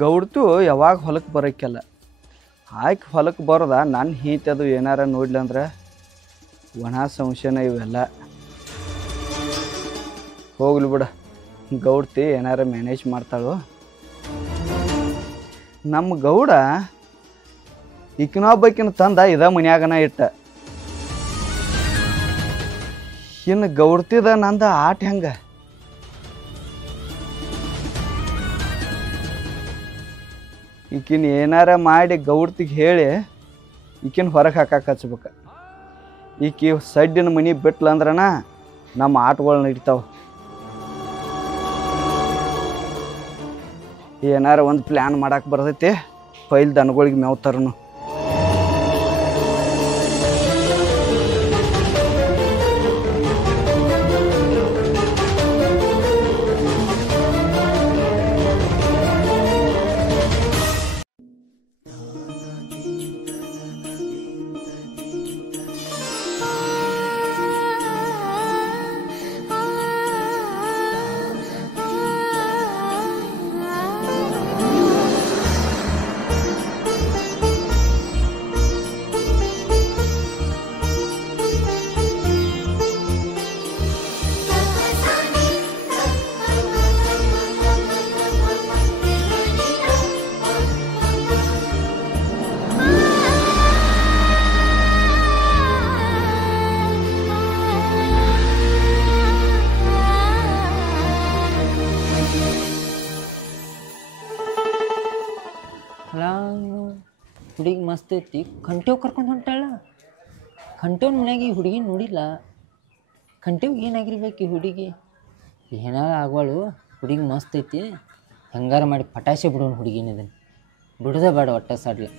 ಗೌಡ್ತು ಯಾವಾಗ ಹೊಲಕ್ಕೆ ಬರೋಕ್ಕೆಲ್ಲ ಆಯ್ಕೆ ಹೊಲಕ್ಕೆ ಬರೋದ ನನ್ನ ಹೀತೆ ಅದು ಏನಾರ ನೋಡ್ಲಿ ಅಂದ್ರೆ ಒಣ ಸಂಶಯನ ಇವೆಲ್ಲ ಹೋಗ್ಲಿ ಬಿಡ. ಗೌಡ್ತಿ ಏನಾರ ಮ್ಯಾನೇಜ್ ಮಾಡ್ತಾಳು. ನಮ್ಮ ಗೌಡ ಈಕಿನೊಬ್ಬಕಿನ ತಂದ ಇದ ಮನ್ಯಾಗನ ಇಟ್ಟ. ಇನ್ನು ಗೌಡ್ತಿದ ನಂದ ಆಟ ಹೆಂಗ? ಈಕಿನ ಏನಾರ ಮಾಡಿ ಗೌಡ್ತಿಗೆ ಹೇಳಿ ಈಕಿನ ಹೊರಗೆ ಹಾಕಕ್ಕೆ ಹಚ್ಬೇಕ. ಈಕಿ ಸಡ್ಡಿನ ಮನೆ ಬಿಟ್ಲಂದ್ರನ ನಮ್ಮ ಆಟಗಳು ನಡೀತಾವ. ಏನಾರ ಒಂದು ಪ್ಲ್ಯಾನ್ ಮಾಡಕ್ಕೆ ಬರ್ತೈತಿ. ಪೈಲ್ ದನಗಳಿಗೆ ಮೇವು ತರನು. ಹುಡುಗಿ ಮಸ್ತ್ ಐತಿ. ಕಂಟೇವ್ ಕರ್ಕೊಂಡು ಹೊಂಟಾಳ. ಕಂಟೇವ್ ಮನ್ಯಾಗ ಈ ಹುಡುಗಿ ನೋಡಿಲ್ಲ. ಕಂಟೇವ್ ಏನಾಗಿರ್ಬೇಕು ಈ ಹುಡುಗಿ? ಏನಾರ ಆಗೋಳು. ಹುಡುಗಿ ಮಸ್ತ್ ಐತಿ. ಹೆಂಗಾರ ಮಾಡಿ ಪಟಾಸೆ ಬಿಡೋಣ ಹುಡುಗಿನ. ಇದನ್ನು ಬಿಡೋದೇ ಬೇಡ ಒಟ್ಟ ಸಾಡ್ಲಿ.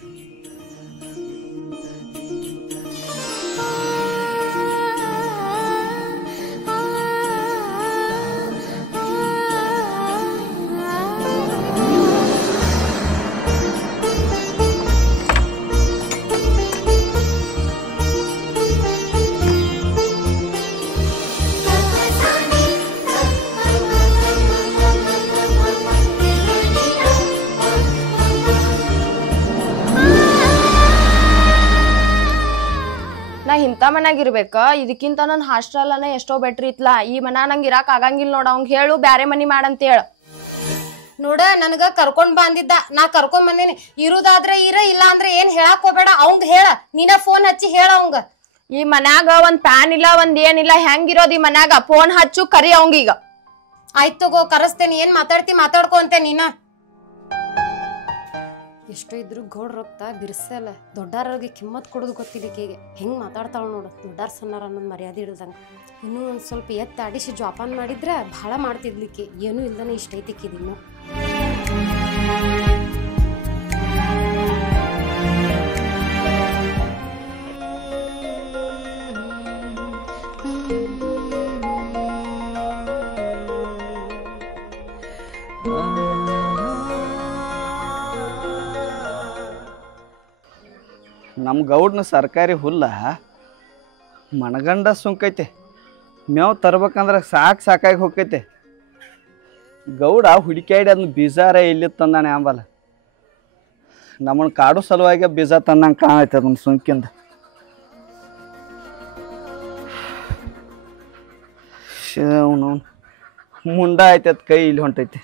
ಇಂಥ ಮನ್ಯಾಗಿರ್ಬೇಕ. ಇದಕ್ಕಿಂತ ನನ್ನ ಹಾಸ್ಟೆಲ್ ಎಷ್ಟೋ ಬೆಟ್ರ್ ಇತ್ಲಾ. ಈ ಮನ ನಂಗೆ ಇರಾಕ್ ಆಗಂಗಿಲ್ಲ ನೋಡ. ಅವ್ನ್ ಹೇಳು ಬ್ಯಾರೆ ಮನಿ ಮಾಡಂತೇಳ. ನೋಡ ನನಗ ಕರ್ಕೊಂಡ್ ಬಂದಿದ್ದ, ನಾ ಕರ್ಕೊಂಡ್ ಬಂದೇನಿ. ಇರುದಾದ್ರೆ ಇಲ್ಲ ಅಂದ್ರೆ ಏನ್ ಹೇಳಾಕ್ ಹೋಗ್ಬೇಡ. ಅವಂಗ ಹೇಳ, ನೀನ ಫೋನ್ ಹಚ್ಚಿ ಹೇಳ ಅವಂಗ. ಈ ಮನ್ಯಾಗ ಒಂದ್ ಪ್ಯಾನ್ ಇಲ್ಲ, ಒಂದ್ ಏನಿಲ್ಲ. ಹೆಂಗಿರೋದ್ ಈ ಮನ್ಯಾಗ? ಫೋನ್ ಹಚ್ಚು, ಕರಿ ಅವಂಗೀಗ. ಆಯ್ತು ತಗೋ, ಕರಸ್ತೇನಿ. ಏನ್ ಮಾತಾಡ್ಕೊ ಅಂತೆ ನೀನ. ಎಷ್ಟು ಇದ್ರು ಗೌಡ್ ರಕ್ತ ಬಿರ್ಸಲ್ಲ. ದೊಡ್ಡಾರಿಗೆ ಕಿಮ್ಮತ್ ಕೊಡೋದು ಗೊತ್ತಿದ್ದಕ್ಕಿಗೆ. ಹೆಂಗ್ ಮಾತಾಡ್ತಾಳ ನೋಡು. ದೊಡ್ಡಾರ್ ಸಣ್ಣಾರ ಅನ್ನೋದು ಮರ್ಯಾದೆ ಇಡ್ದಂಗ. ಇನ್ನೂ ಒಂದ್ ಸ್ವಲ್ಪ ಎತ್ತ ಆಡಿಸಿ ಜೋಪಾನ ಮಾಡಿದ್ರ ಬಹಳ ಮಾಡ್ತಿದ್ಲಿಕ್ಕೆ. ಏನೂ ಇಲ್ದಾನೆ ಇಷ್ಟ ಐತಿಕ್ಕಿದಿನ್ನು. ನಮ್ಮ ಗೌಡ್ನ ಸರ್ಕಾರಿ ಹುಲ್ಲ ಮನಗಂಡ ಸುಂಕೈತೆ. ಮೇವು ತರ್ಬೇಕಂದ್ರೆ ಸಾಕಾಗಿ ಹೋಗ್ತೈತೆ. ಗೌಡ ಹುಡುಕ್ಯಾಡಿ ಅದನ್ನ ಬೀಜಾರ ಎಲ್ಲಿ ತಂದಾನೆ ಅಂಬಲ್ಲ. ನಮ್ಮನ್ನು ಕಾಡು ಸಲುವಾಗಿ ಬೀಜ ತಂದಂಗೆ ಕಾಣೈತೆ ಅದನ್ನ ಸುಂಕಿಂದ. ಅವನು ಮುಂಡ ಐತೆ ಕೈ ಇಲ್ಲಿ ಹೊಂಟೈತಿ.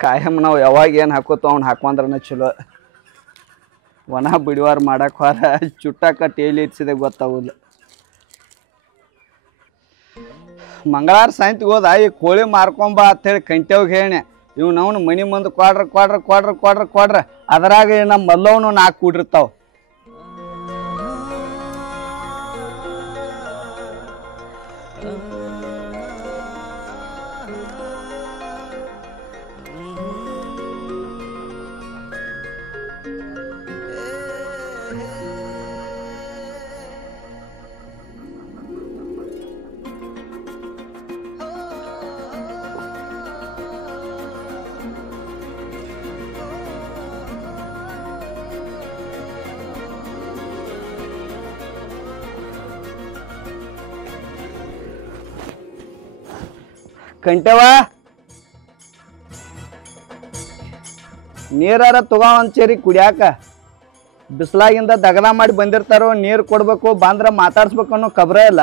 ಕಾಯಂ ನಾವು ಯಾವಾಗ ಏನು ಹಾಕೋತೋ ಅವ್ನು ಹಾಕೊಂಡ್ರನ ಚಲೋ. ಒಣ ಬಿಡುವಾರ ಮಾಡಕ್ಕೆ ಹೊರ ಚುಟ್ಟಾಕ ಟೇಲಿ ಇಡ್ಸಿದೆ ಗೊತ್ತಾಗೋಲ್ಲ. ಮಂಗಳವಾರ ಸಾಯಂತಿಗೆ ಹೋದ ಈ ಕೋಳಿ ಮಾರ್ಕೊಂಬ ಅಂತೇಳಿ ಕಂಟೇವ್ಗೆ ಹೇಳಿ ಇವ್ನವ್ನು ಮನೆ ಮುಂದೆ ಕೊಡ್ರ ಅದ್ರಾಗ ನಮ್ಮ ಮಲ್ಲವನು 4 ಕೂಡಿರ್ತಾವ. ಕಂಟೆವ ನೀರಾರ ತಗೋ ಅಂಚೇರಿ ಕುಡಿಯಾಕ. ಬಿಸಿಲಾಗಿಂದ ದಗದ ಮಾಡಿ ಬಂದಿರ್ತಾರೋ, ನೀರು ಕೊಡ್ಬೇಕು ಬಂದ್ರ ಮಾತಾಡ್ಸ್ಬೇಕು ಅನ್ನೋ ಖಬ್ರ ಇಲ್ಲ.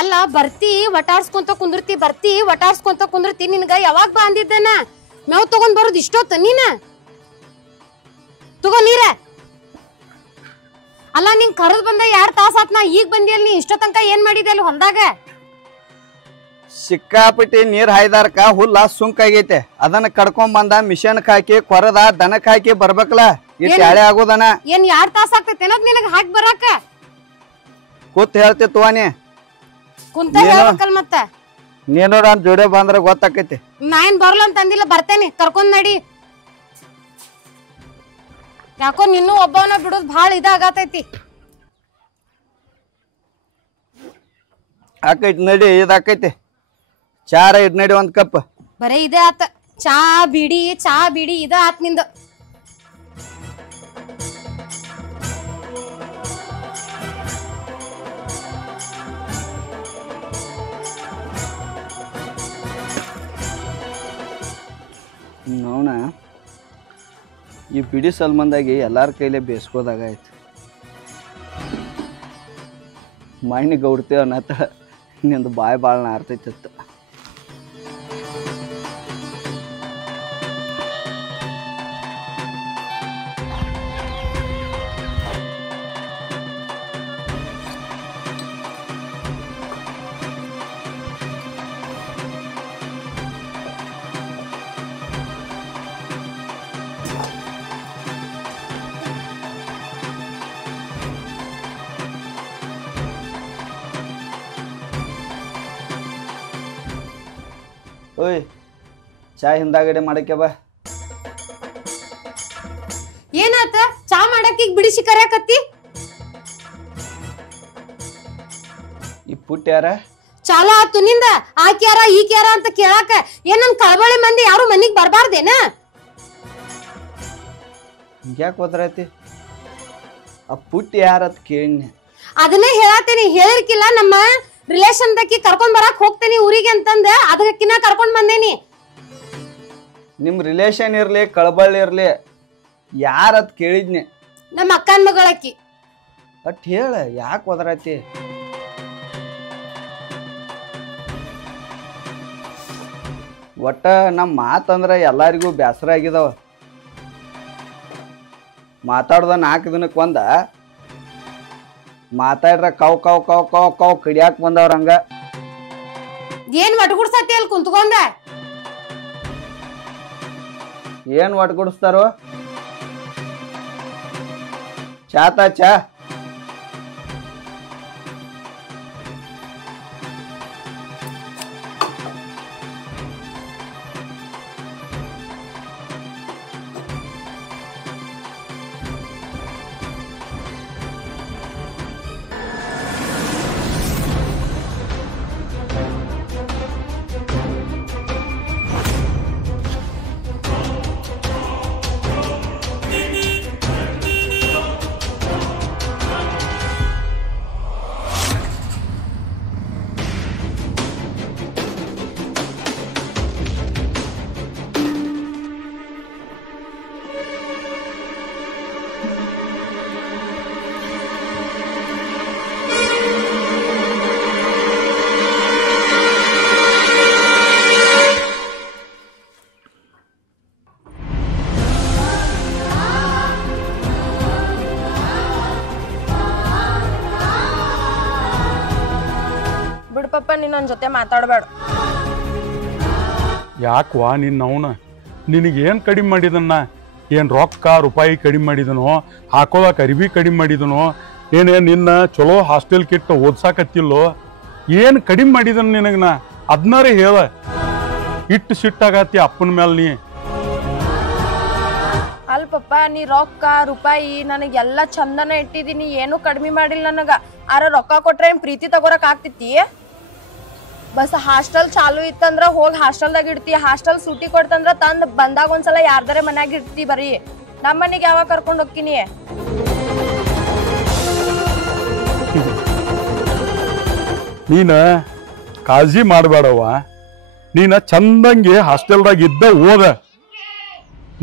ಅಲ್ಲ ಬರ್ತಿ ವಟಾಡ್ಸ್ಕೊಂತ ಕುಂದಿರ್ತಿ ನಿನ್ಗ ಯಾವಾಗ ಬಾ ಅಂದಿದ್ದೇನ? ಮೇವ್ ತಗೊಂಡ್ ಬರೋದು ಇಷ್ಟೊತ್ತ ನೀನ ತಗೋ ನೀರ. ಅಲ್ಲ ನಿಂಗ್ ಕರೆದ್ ಬಂದ 2 ತಾಸ ಆತ್ನ, ಈಗ ಬಂದಿಯಲ್ ನೀ ಇಷ್ಟೋ ತನಕ ಏನ್ ಮಾಡಿದೆ ಅಲ್ಲಿ ಹೊಲ್ದಾಗ? ಸಿಕ್ಕಾಪಟ್ಟಿ ನೀರ್ ಹಾಯ್ದಾರ್ಕ ಹುಲ್ಲ ಸುಂಕ್ ಆಗೈತೆ. ಅದನ್ನ ಕಡ್ಕೊಂಡ್ ಬಂದ ಮಿಷನ್ಕ್ ಹಾಕಿ ಕೊರದ ದನಕ್ ಹಾಕಿ ಬರ್ಬೇಕಲ್ಲ. ಇಟ್ಟು ಹಳೆ ಆಗೋದನ ಏನ್ 2 ತಾಸ ಆಗ್ತೈತೆ ಅನ್ನೋದ್ ನಿನಗ ಹಾಕಿ ಬರಾಕ? ಕೂತ್ ಹೇಳ್ತಿತ್ತು ನೀ ಕುಂತ ಹೇಳ್ಬೇಕಲ್ ಮತ್ತ. ನೀನು ನಾನ್ ಜೋಡಿ ಬಂದ್ರ ಗೊತ್ತಾಕೈತಿ. ನಾ ಏನ್ ಬರಲ್ಲ ಅಂತ ಅಂದಿಲ್ಲ, ಬರ್ತೇನೆ ಕರ್ಕೊಂಡ್ ನಡಿ. ಯಾಕೋ ನಿನ್ನೂ ಒಬ್ಬವನ್ನ ಬಿಡೋದ್ ಭಾಳ ಇದಾಗತೈತಿ. ಆಕೈತಿ ನಡಿ, ಇದಾಕೈತಿ. ಚಾರ ಇದ್ ನಡಿ 1 ಕಪ್. ಬರೇ ಇದೇ ಆತ, ಚಾ ಬಿಡಿ ಇದ ಆತ್ ನಿಂದ. ನೋಣ ಈ ಬಿಡಿ ಸಲ್ಮಂದಾಗಿ ಎಲ್ಲಾರ ಕೈಲೇ ಬೇಯಿಸ್ಕೋದಾಗಾಯ್ತು. ಮಣ್ಣಿ ಗೌಡ್ತೇವ ಅನ್ನತ್ತ ನಿಂದು ಬಾಯಿ ಭಾಳ ನಾರ್ತೈತಿತ್ತು. ಓಯ್ ಚಾ ಹಿಂದಾಗಡೆ ಮಾಡಕ್ಕೆ ಬಾ. ಏನಾತ? ಚಾ ಮಾಡಕ್ ಈಗ ಬಿಡಿಸಿ ಕರ್ಯಾಕತ್ತಿ? ಈ ಪುಟ್ಟ ಯಾರ? ಚಾಲ ಆತು ನಿಂದ. ಆಕ್ಯಾರ ಈಕ್ಯಾರ ಅಂತ ಕೇಳಾಕ ಏನ್ ನನ್ ಕಳಬಳಿ ಮಂದಿ ಯಾರು ಮನಿಗ್ ಬರ್ಬಾರ್ದೇನ? ಹಿಂಗ್ಯಾಕೆ ಹೋದ್ರೈತಿ? ಆ ಪುಟ್ಟ ಯಾರತ್ ಕೇಳಿ ಅದನ್ನೇ ಹೇಳಾತೇನಿ. ಹೇಳಿರ್ಕಿಲ್ಲ ನಮ್ಮ ರಿಲೇಷನ್ ದಕ್ಕಿ ಕರ್ಕೊಂಡ್ ಬರಾಕ್ ಹೋಗ್ತೇನಿ ಊರಿಗೆ ಅಂತಂದ, ಅದಕ್ಕಿನ ಕರ್ಕೊಂಡ್ ಬಂದೇನಿ. ನಿಮ್ ರಿಲೇಷನ್ ಇರ್ಲಿ ಕಳಬಳ್ಳಿ ಇರ್ಲಿ ಯಾರತ್ ಕೇಳಿದ್ನಿ. ನಮ್ಮ ಅಕ್ಕನ್ ಮಗಳಕ್ಕಿ. ಅಟ್ ಹೇಳ ಯಾಕೆ ಹೋದ್ರೈತಿ? ಒಟ್ಟ ನಮ್ಮ ಮಾತಂದ್ರ ಎಲ್ಲಾರಿಗೂ ಬೇಸರ ಆಗಿದಾವ. ಮಾತಾಡ್ದ 4 ದಿನಕ್ಕೆ ಒಂದ ಮಾತಾಡ್ರ ಕಾವ್ ಕಾವ್ ಕಾವ್ ಕಾವ್ ಕಾವ್ ಕಡಿಯಾಕ್ ಬಂದವ್ರ ಹಂಗ. ಏನ್ ಒಟ್ಗುಡ್ಸತಿ ಅಲ್ಲಿ ಕುಂತ್ಕೊಂಡ? ಏನ್ ಒಟ್ಗುಡಿಸ್ತಾರೋ? ಚಾತಾ ಚಾ ಬಿಡ್ಪಪ್ಪ, ನೀನ್ ನನ್ನ ಜೊತೆ ಮಾತಾಡಬೇಡ. ಯಾಕವಾ ನಿನ್ನವನ ನಿನಗೇನು ಕಡಿಮೆ ಮಾಡಿದನ್ನ? ಏನು ರೊಕ್ಕ ರೂಪಾಯಿ ಕಡಿಮೆ ಮಾಡಿದನೋ? ಹಾಕೋದಕ್ಕೆ ಅರಿವಿ ಕಡಿಮೆ ಮಾಡಿದನೋ? ಏನೇನು ನಿನ್ನ ಚಲೋ ಹಾಸ್ಟೆಲ್ ಕಿಟ್ಟು ಓದ್ಸಾಕತ್ತಿಲ್ಲೋ? ಏನು ಕಡಿಮೆ ಮಾಡಿದನು ನಿನಗೆ? ನಾ ಅದನ್ನಾರೇ ಹೇಳ. ಇಟ್ಟು ಸಿಟ್ಟಾಗತ್ತಿ ಅಪ್ಪನ ಮೇಲೆ ನೀ. ಅಲ್ಪಪ್ಪ, ನೀ ರೊಕ್ಕ ರೂಪಾಯಿ ನನಗೆಲ್ಲ ಚಂದನ ಇಟ್ಟಿದ್ದೀನಿ, ಏನು ಕಡಿಮೆ ಮಾಡಿಲ್ಲ ನನಗ. ಆರ ರೊಕ್ಕ ಕೊಟ್ರೆ ಏನ್ ಪ್ರೀತಿ ತಗೋರಕ್ ಆಗ್ತಿತ್ತಿ? ಬಸ್ ಹಾಸ್ಟೆಲ್ ಚಾಲು ಇತ್ತಂದ್ರ ಹೋಗಿ ಹಾಸ್ಟೆಲ್ದಾಗ ಇಡ್ತಿ, ಹಾಸ್ಟೆಲ್ ಸೂಟಿ ಕೊಡ್ತಂದ್ರ ತಂದ್ ಬಂದಾಗ ಒಂದ್ಸಲ ಯಾರ್ದಾರೆ ಮನ್ಯಾಗ ಇಡ್ತಿ. ಬರೀ ನಮ್ಮ ಮನೆಗೆ ಯಾವಾಗ ಕರ್ಕೊಂಡ್ ಹೋಗ್ತೀನಿ? ನೀನ ಕಾಳಜಿ ಮಾಡಬೇಡವ. ನೀನು ಚಂದಂಗೆ ಹಾಸ್ಟೆಲ್ದಾಗ ಇದ್ದ ಓದ.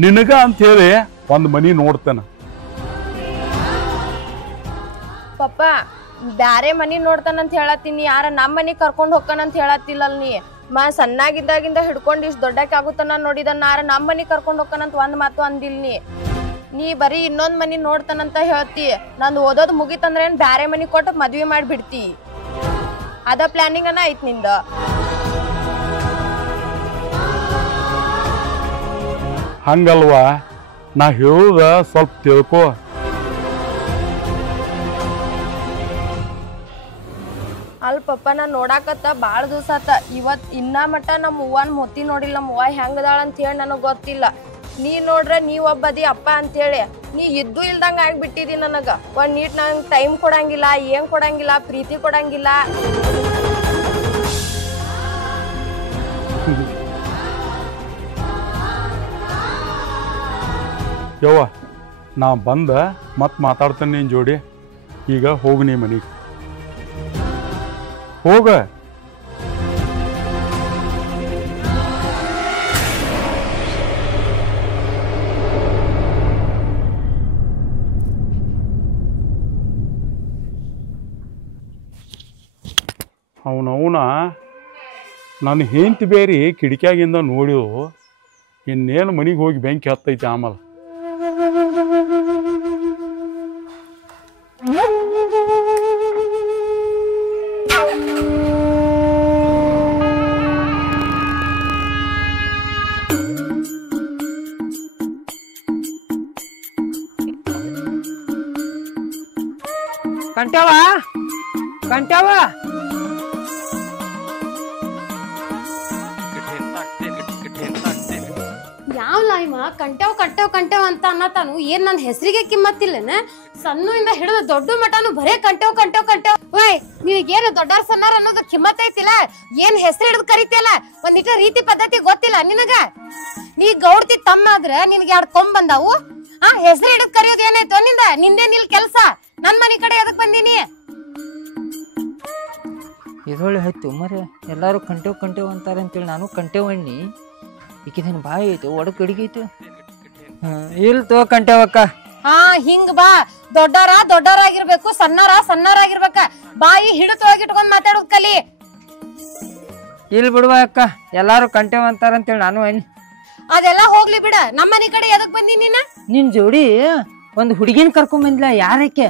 ನಿನಗ ಅಂಥೇಳಿ ಒಂದು ಮನಿ ನೋಡ್ತಾನೆ. ಪಪ್ಪ ಬ್ಯಾರೆ ಮನಿ ನೋಡ್ತಾನಂತ ಹೇಳತ್ತೀನಿ, ಯಾರ ನಮ್ಮ ಮನಿ ಕರ್ಕೊಂಡು ಹೋಗ್ತಾನಂತ ಹೇಳತ್ತಿಲ್ಲಲ್ ನೀ. ಸಣ್ಣಾಗಿದ್ದಾಗಿಂದ ಹಿಡ್ಕೊಂಡು ಇಷ್ಟು ದೊಡ್ಡಕ್ಕೆ ಆಗುತ್ತಾನ ನೋಡಿದನ್ನ ಯಾರ ನಮ್ಮ ಮನಿ ಕರ್ಕೊಂಡು ಹೋಗ್ತಾನಂತ ಒಂದ್ ಮಾತು ಅಂದಿಲ್ ನೀ ಬರೀ ಇನ್ನೊಂದ್ ಮನಿ ನೋಡ್ತಾನಂತ ಹೇಳ್ತಿ. ನಂದು ಓದೋದು ಮುಗಿತಂದ್ರೆ ಏನ್ ಬ್ಯಾರೆ ಮನಿ ಕೊಟ್ಟು ಮದ್ವಿ ಮಾಡ್ಬಿಡ್ತಿ? ಅದ ಪ್ಲಾನಿಂಗ್ ಅನ್ನ ಐತ್ ನಿಂದ. ಹಂಗಲ್ವಾ, ನಾ ಹೇಳುದ ಸ್ವಲ್ಪ ತಿಳ್ಕೊ. ಅಲ್ ಪಪ್ಪ ನಾ ನೋಡಾಕತ್ತ ಬಾಳ ದಿವಸ ಆತ. ಇವತ್ ಇನ್ನ ಮಟ್ಟ ನಮ್ಮ ಅವ್ವನ್ ಮೊತ್ತಿ ನೋಡಿಲ್ಲ. ನಮ್ಮ ಅವ್ವ ಹೆಂಗದಾಳ ಅಂತ ಹೇಳಿ ನನಗ್ ಗೊತ್ತಿಲ್ಲ. ನೀ ನೋಡ್ರ ನೀವ್ ಒಬ್ಬದಿ ಅಪ್ಪ ಅಂತೇಳಿ ನೀ ಇದ್ದು ಇಲ್ದಂಗ ಆಗ್ಬಿಟ್ಟಿದಿ. ನನಗ ಒಂದ್ ನೀಟ್ ನಂಗೆ ಟೈಮ್ ಕೊಡಂಗಿಲ್ಲ, ಏನ್ ಕೊಡಂಗಿಲ್ಲ, ಪ್ರೀತಿ ಕೊಡಂಗಿಲ್ಲ. ಯವ್ವ, ನಾ ಬಂದ ಮತ್ತೆ ಮಾತಾಡ್ತೇನೆ ನಿನ್ನ ಜೋಡಿ. ಈಗ ಹೋಗು ನೀ ಮನೆಗೆ ಹೋಗ. ಅವನವನ ನನ್ನ ಹೆಂಡತಿ ಬೇರೆ ಕಿಟಕಿಯಾಗಿಂದ ನೋಡಿವು. ಇನ್ನೇನು ಮನೆಗೆ ಹೋಗಿ ಬೆಂಕಿ ಹತ್ತೈತಿ ಆಮೇಲೆ. ಕಂಟ್ಯಾವ ಕಂಟ್ಯಾವ ಯಾವ್ಲ ಇವ ಕಂಟೆವ್ ಕಂಟೆವ್ ಕಂಟೆವ್ ಅಂತ ಅನ್ನತಾನು. ಏನ್ ನನ್ನ ಹೆಸರಿಗೆ ಕಿಮ್ಮತ್ತಿಲ್ಲನ? ಸಣ್ಣಿಂದ ಹಿಡಿದು ದೊಡ್ಡ ಮಟನು ಬರೇ ಕಂಟೆವ್ ಕಂಟೆವ್ ಕಂಟೆವ್. ಓಯ್, ನಿನಗೇನು ದೊಡ್ಡವ್ರ ಸಣ್ಣವ್ರ ಅನ್ನೋದು ಕಿಮ್ಮತ್ ಐತಿಲ್ಲ? ಏನ್ ಹೆಸರು ಹಿಡಿದು ಕರಿತಿಯಲ್ಲ? ಒಂದಿಟ ರೀತಿ ಪದ್ಧತಿ ಗೊತ್ತಿಲ್ಲ ನಿನಗ? ನೀ ಗೌಡ್ತಿ ತಮ್ಮ ಆದ್ರ ನಿನ್ಗೆ 2 ಕೊಂಬ್ ಬಂದಾವು. ಹೆಸರು ಹಿಡಿದು ಕರಿಯೋದು ಏನಾಯ್ತು ನಿಂದ? ನಿಂದೇನಿಲ್ ಕೆಲ್ಸ? ನನ್ ಮನಿ ಕಡೆ ಎದಕ್ ಬಂದೀನಿ? ಇದೊಳ್ಳೆ ಆಯ್ತು ಮರೆ. ಎಲ್ಲಾರು ಕಂಟೆವ್ ಕಂಟೆವ್ ಅಂತಾರೆ ಅಂತೇಳಿ ನಾನು ಕಂಟೆವ್ ಅಣ್ಣಿ. ಈಕಿದೇನು ಬಾಯಿ ಐತು, ಒಡಕ್ ಅಡಿಗೈತು. ಇಲ್ತೋ ಕಂಟೆವಕ್ಕ. ಹಿಂಗ್ ಬಾ. ದೊಡ್ಡವರಾಗಿರ್ಬೇಕು, ಸಣ್ಣವರಾಗಿರ್ಬೇಕ. ಬಾಯಿ ಹಿಡಿತೊಳಗಿಟ್ಕೊಂಡ್ ಮಾತಾಡೋದ್ ಕಲಿ. ಇಲ್ ಬಿಡುವ ಅಕ್ಕ, ಎಲ್ಲಾರು ಕಂಟೆವ್ ಅಂತಾರಂತೇಳಿ ನಾನು ಅಣ್ಣಿ. ಅದೆಲ್ಲ ಹೋಗ್ಲಿ ಬಿಡ. ನಮ್ಮನಿ ಕಡೆ ಎದಕ್ ಬಂದಿ ನೀನ? ನಿನ್ ಜೋಡಿ ಒಂದ್ ಹುಡುಗಿನ ಕರ್ಕೊಂಡ್ ಬಂದಿಲ್ಲ, ಯಾರಕ್ಕೆ?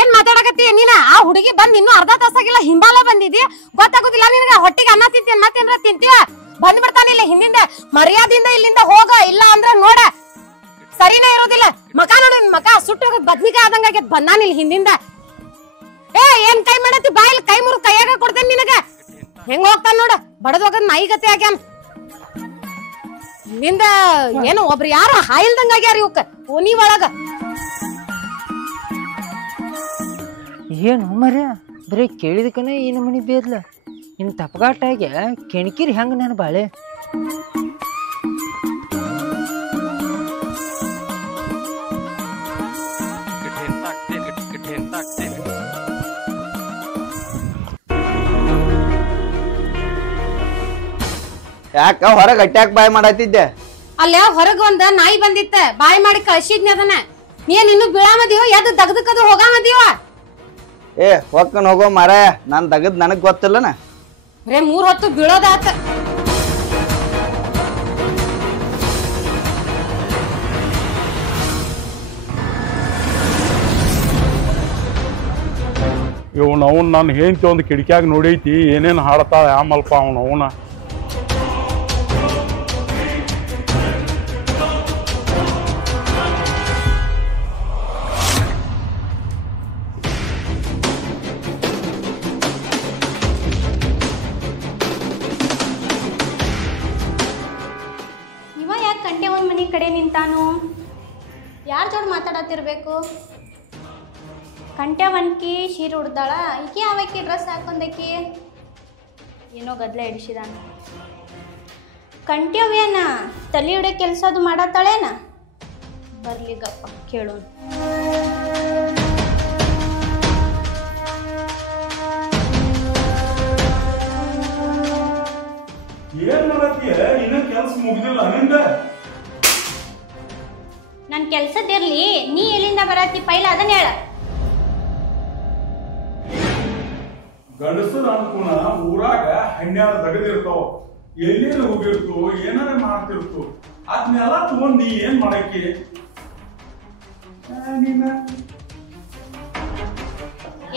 ಏನ್ ಮಾತಾಡಕತ್ತಿ ನೀನ? ಆ ಹುಡುಗಿ ಬಂದ್ ಇನ್ನು ಅರ್ಧ ತಾಸಾಗಿಲ್ಲ, ಹಿಂಬಾಲ ಬಂದಿದಿ. ಗೊತ್ತಾಗುದಿಲ್ಲ ನಿನಗ? ಹೊಟ್ಟಿಗೆ ಅನ್ನ ತಿಂತೀಯ, ಅನ್ನ ತಿಂದ್ರ ತಿಂತೀವ. ಬಂದ್ ಬಿಡ್ತಾನಿಲ್ಲ ಹಿಂದಿಂದ. ಮರ್ಯಾದಿಂದ ಇಲ್ಲಿಂದ ಹೋಗ, ಇಲ್ಲ ಅಂದ್ರ ನೋಡ ಸರಿನೇ ಇರೋದಿಲ್ಲ. ಮಕ ನೋಡು, ಮಕ ಸುಟ್ಟು ಬದ್ನಿಕಾಯಿ ಆದಂಗ ಆಗೈತ್. ಬಂದಾನಿಲ್ಲ ಹಿಂದಿಂದ. ಏನ್ ಕೈ ಮಾಡತ್ತಿ? ಬಾಯಿಲ್ ಕೈ ಮುರು ಕೈಯಾಗ ಕೊಡ್ತೇನೆ ನಿನಗ. ಹೆಂಗ್ ಹೋಗ್ತಾನ ನೋಡ, ಬಡದ್ ಹೋಗದ್ ನಾಯಿ ಗತಿ ಆಗ್ಯಾನ. ನಿಂದ ಏನು ಒಬ್ರು ಯಾರ ಹಾಯಿಲ್ದಂಗ ಆಗ್ಯಾರ ಇವಕ್ಕ ಓನಿ ಒಳಗ. ಏನು ಮರ ಬರೀ ಕೇಳಿದಕ್ಕನ ಈ ನಮನಿ ಬೇದ್ಲ. ಇನ್ ತಪ್ಪಗಾಟಾಗ ಕೆಣಕಿರಿ ಹೆಂಗ ನಾನು ಬಾಳೆ. ಯಾಕ ಹೊರಗೆ ಅಟ್ಯಾಕ್ ಬಾಯ್ ಮಾಡತ್ತಿದ್ದೆ? ಅಲ್ಲ ಹೊರಗ ಒಂದ ನಾಯಿ ಬಂದಿತ್ತ, ಬಾಯಿ ಮಾಡಿ ಕಳ್ಸಿದ್ನಿ ಅದನ್ನ. ನೀನ್ ಇನ್ನು ಬೀಳಾಮದಿವ ಎದ್ ದಗದಕ್ಕದು ಹೋಗಾಮದಿವ? ಹೊಕ್ಕನ್ ಹೋಗೋ ಮಾರ, ನಾನ್ ತಗದ್ ನನಗ್ ಗೊತ್ತಿಲ್ಲನ. ಬರೇ 3 ಹೊತ್ತು ಬೀಳೋದಾತ. ಇವನವನ್ ನನ್ನ ಹೆಂಡತಿ ಒಂದು ಕಿಟಕಿಯಾಗ ನೋಡೈತಿ, ಏನೇನು ಹಾಡತಾಳ ಆಮಲ್ಪ ಅವನವನ. ಕಡೆ ನಿಂತಾನು. ಯಾರ ಜೋಡ್ ಮಾತಾಡತ್ತಿರ್ಬೇಕು? ಕಂಟ್ಯಾವನ್ಕಿ ಶೀರೆ ಉಡ್ದಾಳ, ಈಕಿ ಅವಕ್ಕಿ ಡ್ರೆಸ್ ಹಾಕೊಂಡಕಿ ಏನೋ ಗದ್ಲ ಹಿಡಿಸಿದಾನ. ಕಂಟ್ಯಾವೇನ ತಲೆ ಹಿಡಿಯೋ ಕೆಲಸ ಅದು ಮಾಡತ್ತಾಳೇನ? ಬರ್ಲಿ ಗಪ್ಪ ಕೇಳೋಣ. ಏನ್ ಮಾಡತ್ತೀಯ? ಇನ್ನ ಕೆಲಸ ಮುಗ್ದಿಲ್ಲ ನಿಂದ? ನನ್ ಕೆಲ್ಸದಿರ್ಲಿ, ನೀ ಎಲ್ಲಿಂದ ಬರತ್ತಿ ಪೈಲ ಅದನ್ನ ಹೇಳ. ಗಂಡಸರ ಅನ್ಕೋಣ ಊರಾಗ ಹನ್ನೆರಡು ದಗದಿರ್ತಾವ, ಎಲ್ಲೇನು ಹೋಗಿರ್ತು, ಏನಾರ ಮಾಡ್ತಿರ್ತು, ಅದನ್ನೆಲ್ಲ ತಗೊಂಡ್ ನೀ ಏನ್ ಮಾಡಕ್ಕೆ?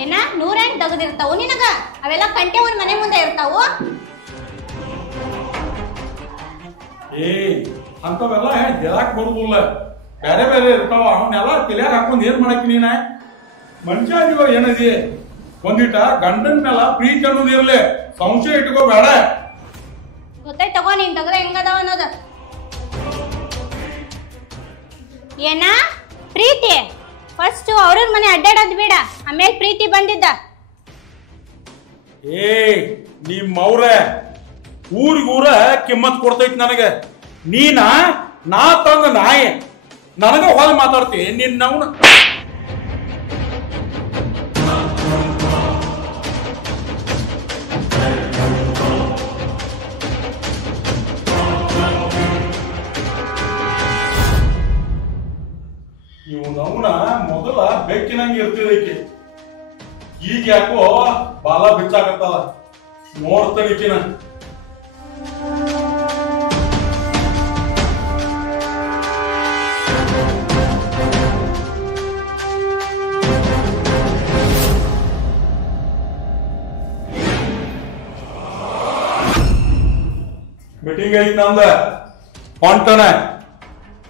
ಏನ 108 ತೆಗೆದಿರ್ತಾವು ನಿನಗ? ಅವೆಲ್ಲ ಕಂಟೆ ಒಂದ್ ಮನೆ ಮುಂದೆ ಇರ್ತಾವು. ಅಂತವೆಲ್ಲ ಹೇಳಕ್ ಬರುದಿಲ್ಲ, ಬೇರೆ ಬೇರೆ ಇರ್ತಾವ. ಅವನ್ನೆಲ್ಲ ತಲೆಯಾಗ ಹಾಕೊಂಡ್ ಏನ್ ಮಾಡಕ್ಕೆ ನೀನ? ಮನುಷ್ಯ ನೀವು ಏನದಿ? ಒಂದಿಟ ಗಂಡನ ಮೇಲ ಪ್ರೀತಿ ಅನ್ನೋದು ಇರ್ಲಿ, ಸಂಶಯ ಇಟ್ಕೋ ಬೇಡ. ಗೊತ್ತಾಯ್ತು ತಗೋ, ನೀನ್ ತೆಗ್ದ ಹೆಂಗದಾವ ಅನ್ನೋದ. ಏನ ಪ್ರೀತಿ? ಫಸ್ಟ್ ಅವ್ರ ಮನೆ ಅಡ್ಡಾಡೋದ್ ಬೇಡ, ಆಮೇಲೆ ಪ್ರೀತಿ ಬಂದಿದ್ದ. ನಿಮ್ಮವ್ರ ಊರಿಗೂರ ಕಿಮ್ಮತ್ ಕೊಡ್ತೈತಿ ನನಗೆ. ನಾ ತಂದ ನಾಯಿ ನನಗ ಹೊಲ ಮಾತಾಡ್ತಿ ನಿನ್ನವನ. ಇವನವನ ಮೊದಲ ಬೆಕ್ಕಿನಂಗೆ ಇರ್ತಿದೈತಿ, ಈಗ ಯಾಕೋ ಬಾಲ ಬಿಚ್ಚಾಕತ್ತಲ್ಲ. ನೋಡ್ತಾನಿಕಿನ ಮೀಟಿಂಗ್ ಐತ್ ನಂದ, ಹೊಂಟನ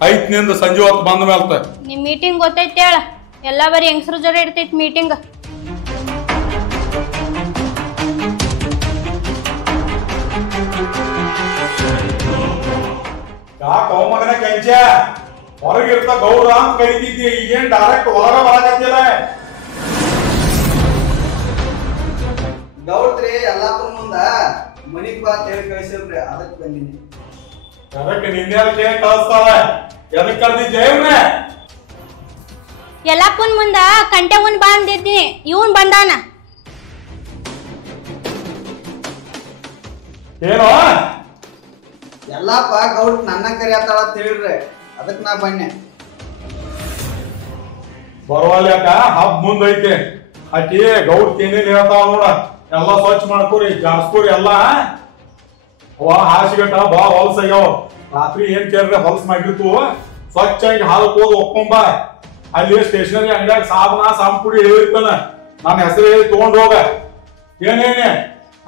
ಐತ್ ನಿಂದ ಸಂಜೆ ಹೊತ್ತು ಬಂದ ಮೇಲ್ತ. ನಿಮ್ ಮೀಟಿಂಗ್ ಗೊತ್ತೈತಿ ಹೇಳ, ಎಲ್ಲಾ ಬರೀ ಹೆಂಗಸ್ರ ಜೊತೆ ಇರ್ತೈತಿ ಮೀಟಿಂಗ್. ಯಾಕ ಮಗನ ಕೆಂಚ ಹೊರಗಿರ್ತ ಗೌರ ಅಂತ ಕರಿತಿದ್ದಿ, ಈಗೇನ್ ಡೈರೆಕ್ಟ್ ಹೊರಗ ಬರಕತ್ತಿಲ್ಲ? ಗೌಡ್ರಿ ಎಲ್ಲಾತ್ರ ಮುಂದ ಮನಿಗ್ ಬಾ ಹೇಳಿ ಕಳಿಸಿಲ್ರಿ, ಅದಕ್ಕೆ ಬಂದಿನಿ. ಅದಕ್ಕೆ ನಿನ್ನೆ ಕಳಿಸ್ತಾಳ, ಎದಕ್ ಕರ್ದಿದ್ದೆ ಇವ್ನ? ಎಲ್ಲಪ್ಪನ್ ಮುಂದ ಕಂಟೆ ಒಂದ್ ಬಾ ಅಂದಿದ್ನಿ, ಇವನ್ ಬಂದಾನ. ಏನೋ ಎಲ್ಲಪ್ಪ ಗೌಡ್ ನನ್ನ ಕರಿಯತ್ತಾಳ ಅಂತ ಹೇಳ್ರಿ, ಅದಕ್ಕೆ ನಾ ಬನ್ನೆ. ಬರವಲ್ಯಾಕ ಹಬ್ಬ ಮುಂದೈತೆ, ಆಕಿ ಗೌಡ್ ಏನೇನ್ ಹೇಳ್ತಾವ ನೋಡ, ಎಲ್ಲಾ ಸ್ವಚ್ಛ ಮಾಡ್ಕೋರಿ, ಜಾಸ್ಕೋರಿ ಎಲ್ಲ. ಅವ ಹಾಸಿಗಟ್ಟ ಬಾ ಹೊಲ್ಸಾಗ್ಯಾವ, ರಾತ್ರಿ ಏನ್ ಕೇಳ್ರಿ ಹೊಲ್ಸ್ ಮಾಡಿರ್ತು, ಸ್ವಚ್ಛಾಗಿ ಹಾಲು ಹೋದ್ ಒಪ್ಕೊಂಬ. ಅಲ್ಲಿ ಸ್ಟೇಷನರಿ ಅಂಗಡಿಯಾಗ ಸಾಬನ ಸಾಂಪುಡಿ ಹೇಳಿರ್ತಾನ, ನನ್ನ ಹೆಸರು ಹೇಳಿ ತಗೊಂಡ್ ಹೋಗ. ಏನೇನೆ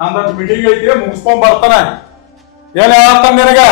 ನಂದ ಮೀಟಿಂಗ್ ಐತಿ, ಮುಗಿಸ್ಕೊಂಡ್ ಬರ್ತಾನ. ಏನ್ ಹೇಳತ್ತಾನ ನಿನಗ?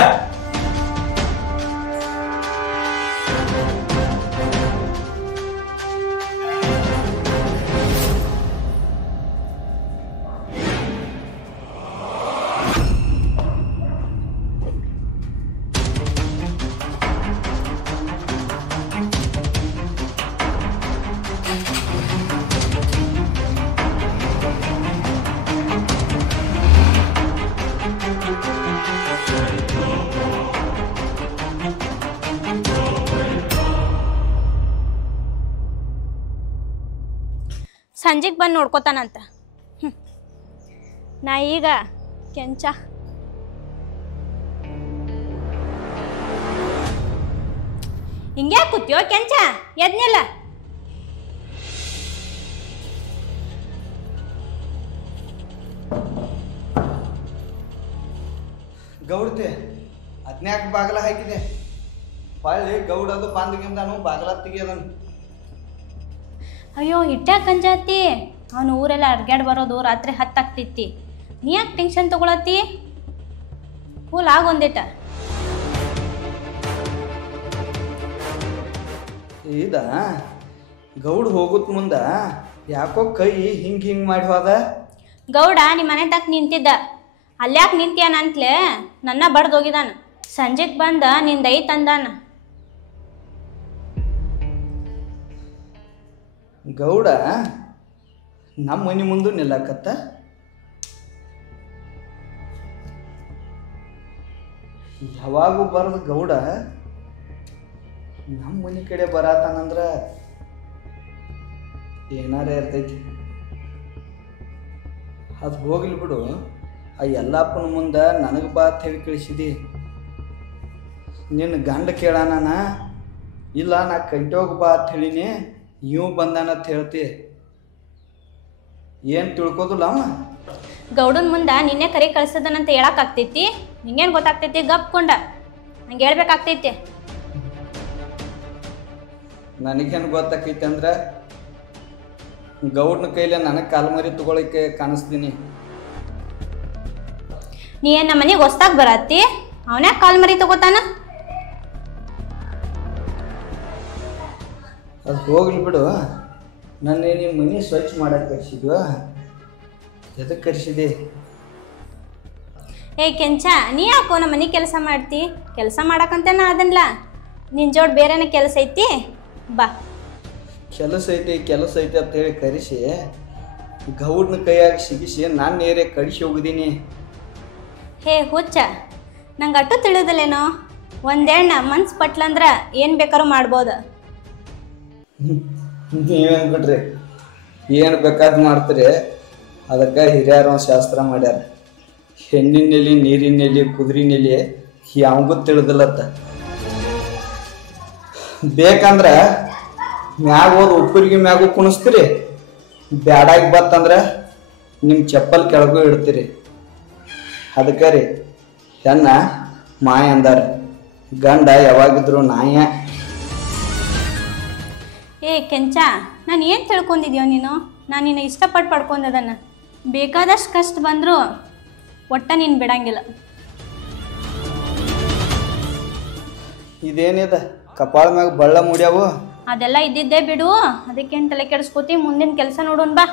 ಸಂಜೆಗೆ ಬಂದು ನೋಡ್ಕೋತಾನಂತ. ನಾ ಈಗ ಕೆಂಚ ಹಿಂಗ್ಯಾಕೆ ಕೂತ್ಯೋ ಕೆಂಚ? ಎದ್ನಿಲ್ಲ. ಗೌಡ್ತಿ ಅದ್ನ್ಯಾಕ ಬಾಗಲ ಹಾಕಿದೆ? ಹೊಳ್ಳಿ ಗೌಡದು ಬಂದ್ಗಿಂದಾನು ಬಾಗಲ ತೆಗಿಯೋದನು. ಅಯ್ಯೋ ಇಟ್ಟ್ಯಾಕ ಕಂಜಾತಿ? ಅವನು ಊರೆಲ್ಲ ಅರ್ಗ್ಯಾಡ್ ಬರೋದು ರಾತ್ರಿ 10 ಆಗ್ತೈತಿ. ನೀ ಯಾಕೆ ಟೆನ್ಷನ್ ತಗೊಳತಿ? ಕೂಲ್ ಆಗೊಂದೇಟ. ಇದ ಗೌಡ್ ಹೋಗುತ್ ಮುಂದ ಯಾಕೋ ಕೈ ಹಿಂಗ್ ಮಾಡಿ ಹೋದ. ಗೌಡ ನಿಮ್ಮ ಮನೆ ತಕ್ಕ ನಿಂತಿದ್ದ, ಅಲ್ಯಾಕೆ ನಿಂತ್ಯಾನ ಅಂತಲೇ ನನ್ನ ಬಡ್ದೋಗಿದಾನ. ಸಂಜೆಗೆ ಬಂದ ನಿಂದೈ ತಂದಾನ. ಗೌಡ ನಮ್ಮ ಮನೆ ಮುಂದೆ ನಿಲ್ಲಕತ್ತ. ಯಾವಾಗೂ ಬರದ ಗೌಡ ನಮ್ಮ ಮನೆ ಕಡೆ ಬರತಾನಂದ್ರ ಏನಾರ ಇರ್ತೈತಿ. ಅದು ಹೋಗ್ಲಿ ಬಿಡು. ಆ ಎಲ್ಲಪ್ಪನ ಮುಂದೆ ನನಗೆ ಬಾ ಅಂತ ಹೇಳಿ ಕಳಿಸಿದಿ. ನಿನ್ನ ಗಂಡ ಕೇಳಾನ, ಇಲ್ಲ ನಾ ಕಂಟೋಗಿ ಬಾ ಅಂತ ಹೇಳಿನಿ, ಇವು ಬಂದಾನ ಅಂತ ಹೇಳ್ತಿ. ಏನು ತಿಳ್ಕೋದಿಲ್ಲ ಅಮ್ಮ? ಗೌಡನ ಮುಂದೆ ನಿನ್ನೆ ಕರಿ ಕಳ್ಸದನಂತ ಹೇಳಕ್ಕಾಗ್ತೈತಿ? ನಿಂಗೇನು ಗೊತ್ತಾಗ್ತೈತಿ? ಗಪ್ಕೊಂಡ ನಂಗೆ ಹೇಳ್ಬೇಕಾಗ್ತೈತಿ. ನನಗೇನು ಗೊತ್ತಾಕೈತಿ ಅಂದ್ರೆ ಗೌಡನ ಕೈಲೇ ನನಗೆ ಕಾಲ್ಮರಿ ತಗೊಳಕ್ಕೆ ಕಾಣಿಸ್ತೀನಿ. ನೀ ಏನು ನಮ್ಮ ಮನೆಗೆ ಹೊಸ್ದಾಗಿ ಬರತ್ತಿ? ಅವನ್ಯಾಕ ಕಾಲ್ ಮರಿ ತಗೋತಾನ? ಅದು ಹೋಗ್ಲಿ ಬಿಡು. ನನ್ನ ನಿಮ್ಮ ಮನೆ ಸ್ವಚ್ಛ ಮಾಡಕ್ಕೆ ಕರ್ಸಿದ್ವ, ಎದಕ್ಕೆ ಕರ್ಸಿದೆ? ಏ ಕೆಂಚ, ನೀ ಯಾಕೋ ನಮ್ಮ ಮನೆ ಕೆಲಸ ಮಾಡ್ತಿ? ಕೆಲಸ ಮಾಡಕ್ಕಂತೇನ ಅದನ್ಲ, ನಿನ್ನ ಜೋಡ್ ಬೇರೆನ ಕೆಲಸ ಐತಿ? ಬಾ. ಕೆಲಸ ಐತಿ ಅಂತ ಹೇಳಿ ಕರೆಸಿ ಗೌಡನ ಕೈಯಾಗ ಸಿಗಿಸಿ ನಾನು ನೇರೇ ಕಡಿಸಿ ಹೋಗಿದ್ದೀನಿ. ಹೇ ಹುಚ್ಚ, ನಂಗೆ ಅಟ್ಟು ತಿಳಿದಿಲ್ಲೇನೋ? ಒಂದೆಣ್ಣ ಮನ್ಸು ಪಟ್ಲಂದ್ರ ಏನು ಬೇಕಾದ್ರೂ ಮಾಡ್ಬೋದು. ನೀವೇನು ಬಿಡ್ರಿ, ಏನು ಬೇಕಾದ್ ಮಾಡ್ತೀರಿ. ಅದಕ್ಕೆ ಹಿರಿಯರು ಒಂದು ಶಾಸ್ತ್ರ ಮಾಡ್ಯಾರ, ಹೆಣ್ಣಿನೆಲ್ಲಿ ನೀರಿನೆಲ್ಲಿ ಕುದುರಿನೆಲ್ಲಿ ಯಾವಾಗೂ ತಿಳಿದಿಲ್ಲತ್ತ. ಬೇಕಂದ್ರೆ ಮ್ಯಾಗ ಹೋದ ಉಪ್ಪರಿಗೆ ಮ್ಯಾಗೂ ಕುಣಿಸ್ತೀರಿ, ಬ್ಯಾಡಾಗಿ ಬತ್ತಂದ್ರೆ ನಿಮ್ಮ ಚಪ್ಪಲ್ ಕೆಳಗೂ ಇಡ್ತೀರಿ. ಅದಕ್ಕೆ ರೀ ಹೆಣ್ಣ ಮಾಯ ಅಂದಾರ, ಗಂಡ ಯಾವಾಗಿದ್ರು ನಾಯ. ಏ ಕೆಂಚ, ನಾನು ಏನು ತಿಳ್ಕೊಂಡಿದ್ಯೋ ನೀನು? ನಾನು ನಿನ್ನ ಇಷ್ಟಪಟ್ಟು ಪಡ್ಕೊಂಡದನ್ನು. ಬೇಕಾದಷ್ಟು ಕಷ್ಟ ಬಂದರೂ ಒಟ್ಟ ನೀನು ಬಿಡಂಗಿಲ್ಲ. ಇದೇನಿದೆ ಕಪಾಳ ಮ್ಯಾಗ ಬಳ್ಳ ಮುಡ್ಯಾವು? ಅದೆಲ್ಲ ಇದ್ದಿದ್ದೇ ಬಿಡು, ಅದಕ್ಕೇನು ತಲೆ ಕೆಡಿಸ್ಕೋತಿ. ಮುಂದಿನ ಕೆಲಸ ನೋಡೋಣ ಬಾ.